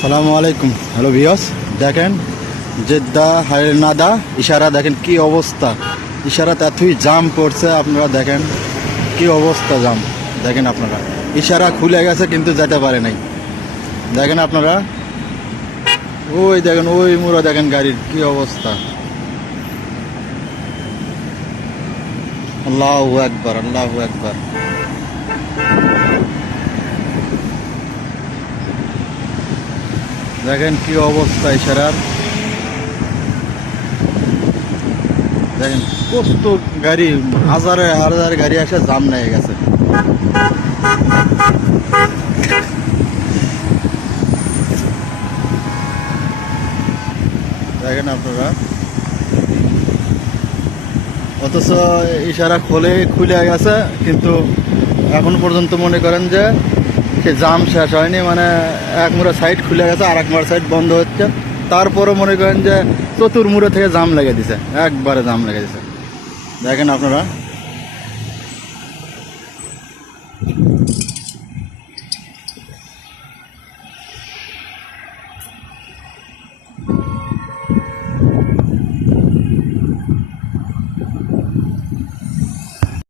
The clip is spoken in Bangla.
সালামু আলাইকুম। হ্যালো ভিওস দেখেন, জেদ্দা হায়নাদা ইশারা, দেখেন কি অবস্থা। ইশারাতে এতই জাম পড়ছে আপনারা দেখেন কি অবস্থা জাম দেখেন আপনারা। ইশারা খুলে গেছে, কিন্তু যেতে পারে নাই। দেখেন আপনারা। ওই দেখেন, ওই মুড়ো দেখেন গাড়ির কি অবস্থা। আল্লাহ একবার আল্লাহ একবার দেখেন কি অবস্থা ইশারার। দেখেন, কত গাড়ি, হাজারে হাজার গাড়ি আসে, জাম নিয়ে গেছে। দেখেন আপনারা। অথচ ইশারা খোলে খুলে গেছে, কিন্তু এখন পর্যন্ত মনে করেন যে সে জাম শেষ হয়নি মানে এক মোড়া সাইড খুলে গেছে আর এক মোড়া সাইড বন্ধ হচ্ছে। তারপরও মনে করেন যে চতুর মুড়ো থেকে জাম লেগে দিছে, একবারে জাম লেগে দিছে। দেখেন আপনারা।